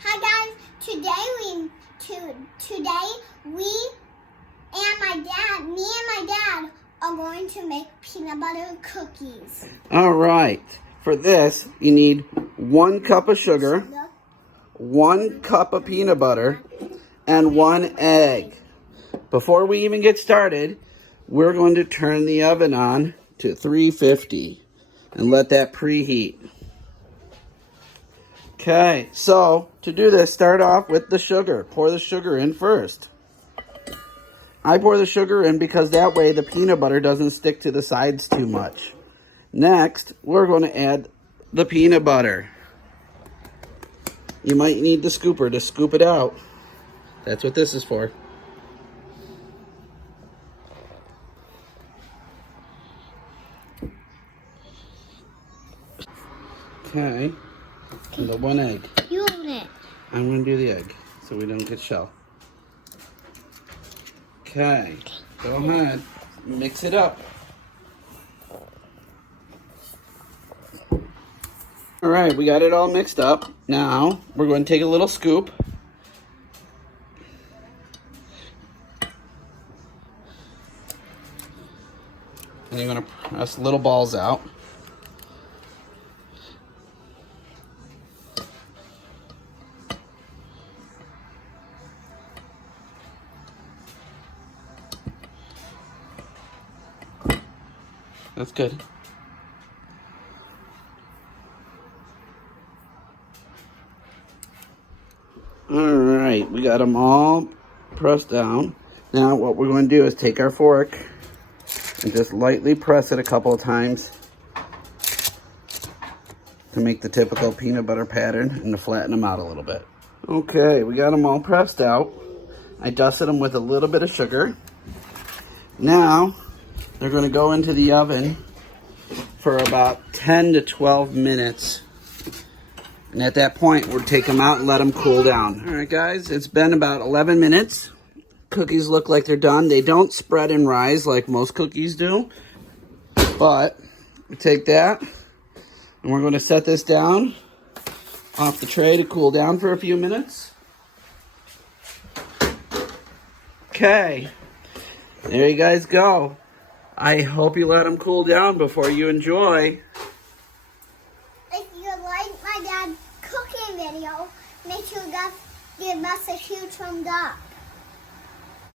Hi guys, today me and my dad are going to make peanut butter cookies. All right. For this, you need 1 cup of sugar, 1 cup of peanut butter, and 1 egg. Before we even get started, we're going to turn the oven on to 350 and let that preheat. Okay, so to do this, start off with the sugar. Pour the sugar in first. I pour the sugar in because that way the peanut butter doesn't stick to the sides too much. Next, we're going to add the peanut butter. You might need the scooper to scoop it out. That's what this is for. Okay, and the 1 egg. You own it. I'm going to do the egg so we don't get shell. Okay, go ahead, mix it up. All right, we got it all mixed up. Now, we're going to take a little scoop. And you're going to press little balls out. That's good. All right, we got them all pressed down. Now what we're going to do is take our fork and just lightly press it a couple of times to make the typical peanut butter pattern and to flatten them out a little bit. Okay, we got them all pressed out. I dusted them with a little bit of sugar. Now they're going to go into the oven for about 10 to 12 minutes. And at that point, we'll take them out and let them cool down. All right, guys, it's been about 11 minutes. Cookies look like they're done. They don't spread and rise like most cookies do. But we take that, and we're going to set this down off the tray to cool down for a few minutes. Okay, there you guys go. I hope you let them cool down before you enjoy. If you like my dad's cooking video, make sure you give us a huge thumbs up.